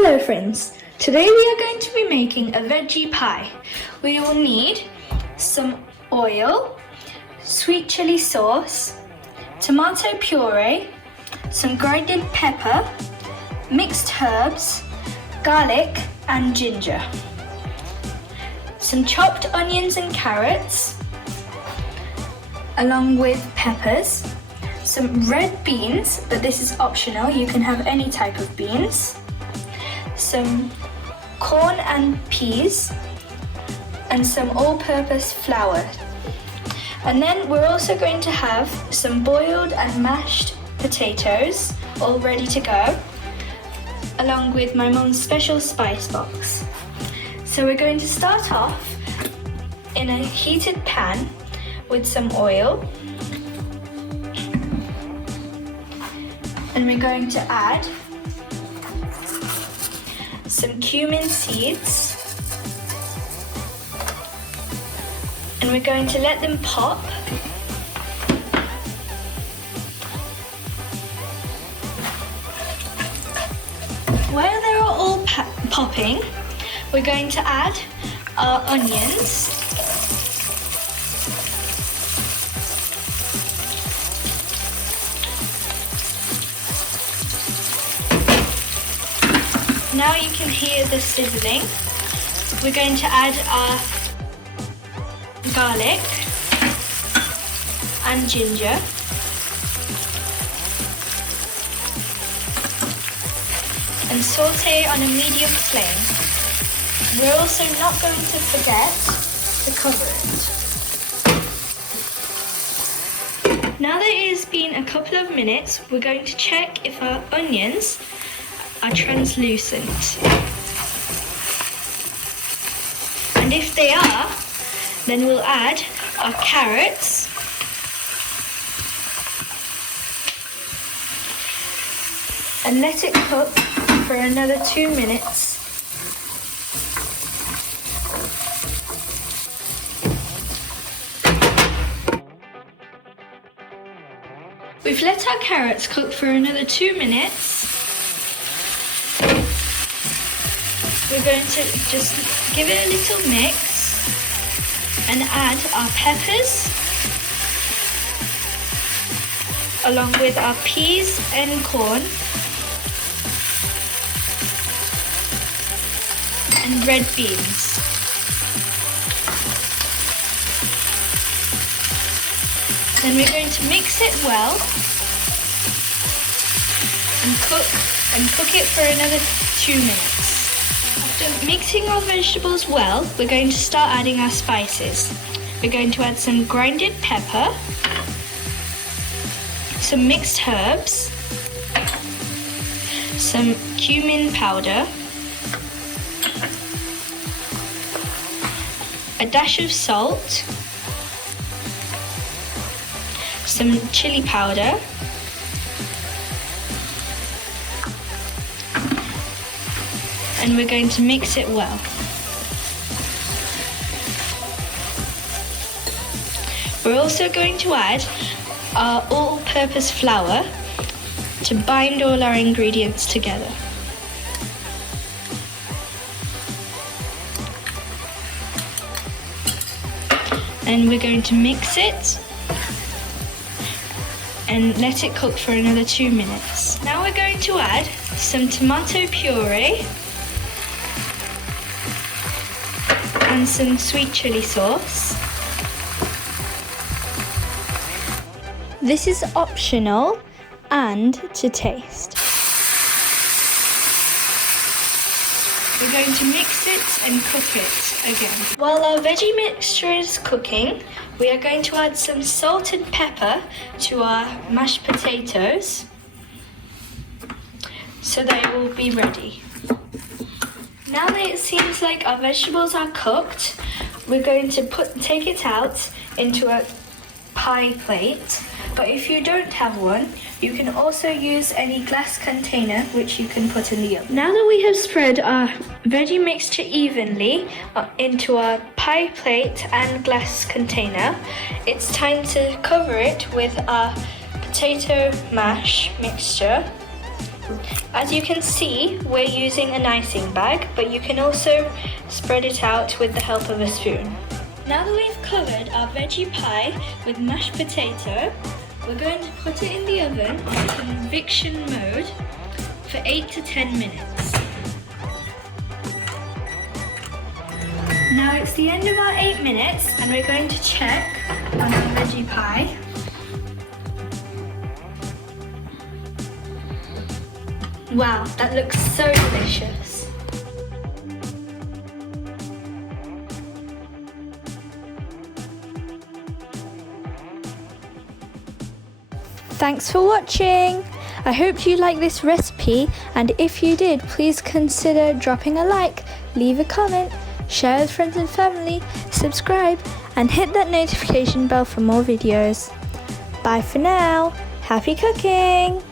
Hello friends, today we are going to be making a veggie pie. We will need some oil, sweet chili sauce, tomato puree, some grinded pepper, mixed herbs, garlic and ginger, some chopped onions and carrots, along with peppers, some red beans, but this is optional, you can have any type of beans, some corn and peas, and some all-purpose flour. And then we're also going to have some boiled and mashed potatoes all ready to go, along with my mum's special spice box. So we're going to start off in a heated pan with some oil, and we're going to add some cumin seeds, and we're going to let them pop. While they're all popping, we're going to add our onions. Now you can hear the sizzling. We're going to add our garlic and ginger. And saute on a medium flame. We're also not going to forget to cover it. Now that it has been a couple of minutes, we're going to check if our onions are translucent. And if they are, then we'll add our carrots, and let it cook for another 2 minutes. We've let our carrots cook for another 2 minutes. We're going to just give it a little mix and add our peppers along with our peas and corn and red beans. Then we're going to mix it well and cook it for another 2 minutes. After mixing our vegetables well, we're going to start adding our spices. We're going to add some grinded pepper, some mixed herbs, some cumin powder, a dash of salt, some chili powder, and we're going to mix it well. We're also going to add our all-purpose flour to bind all our ingredients together. And we're going to mix it and let it cook for another 2 minutes. Now we're going to add some tomato puree and some sweet chili sauce. This is optional and to taste. We're going to mix it and cook it again. While our veggie mixture is cooking, we are going to add some salt and pepper to our mashed potatoes so they will be ready. Now that it seems like our vegetables are cooked, we're going to take it out into a pie plate. But if you don't have one, you can also use any glass container which you can put in the oven. Now that we have spread our veggie mixture evenly into our pie plate and glass container, it's time to cover it with our potato mash mixture As you can see, we're using an icing bag, but you can also spread it out with the help of a spoon. Now that we've covered our veggie pie with mashed potato, we're going to put it in the oven on convection mode for 8 to 10 minutes. Now it's the end of our 8 minutes and we're going to check on our veggie pie. Wow, that looks so delicious. Thanks for watching! I hope you liked this recipe, and if you did, please consider dropping a like, leave a comment, share with friends and family, subscribe, and hit that notification bell for more videos. Bye for now! Happy cooking!